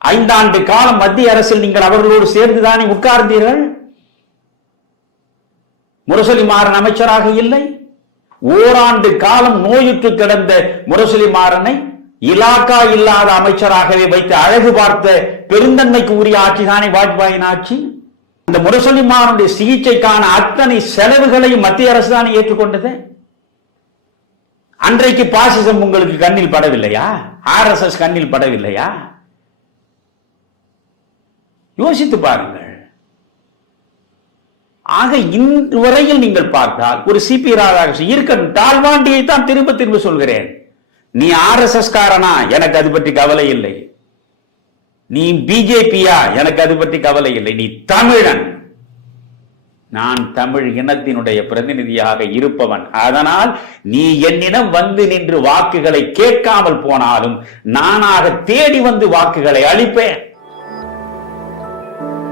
ஐந்தாண்டு காலம் மத்திய அரசில் நீங்கள் அவர்களோடு சேர்ந்துதானே உட்கார்ந்தீர்கள்? முரசொலி மாறன் அமைச்சராக இல்லை. ஓராண்டு காலம் நோயுற்று கிடந்த முரசொலி மாறனை இலாக்கா இல்லாத அமைச்சராகவே வைத்து அழகு பார்த்த பெருந்தன்மைக்கு உரிய ஆட்சிதானே வாஜ்பாயின் ஆட்சி? அந்த முரசொலி மாறனுடைய சிகிச்சைக்கான அத்தனை செலவுகளையும் மத்திய அரசு தானே ஏற்றுக்கொண்டது? அன்றைக்கு பாசிசம் உங்களுக்கு கண்ணில் படவில்லையா? ஆர் எஸ் எஸ் கண்ணில் படவில்லையா? யோசித்து பாருங்கள். ஆக இன்று வரையில் நீங்கள் பார்த்தால் ஒரு சிபி ராதாகிருஷ்ணன் இருக்கட்டும் தாழ்வாண்டியை தான் திரும்ப திரும்ப சொல்கிறேன். நீ ஆர் எஸ் எஸ் காரனா? எனக்கு அது பற்றி கவலை இல்லை. நீ பிஜேபியா எனக்கு அது பற்றி கவலை இல்லை. நீ தமிழன். நான் தமிழ் இனத்தினுடைய பிரதிநிதியாக இருப்பவன். அதனால் நீ என்னிடம் வந்து நின்று வாக்குகளை கேட்காமல் போனாலும் நானாக தேடி வந்து வாக்குகளை அளிப்பேன். thank you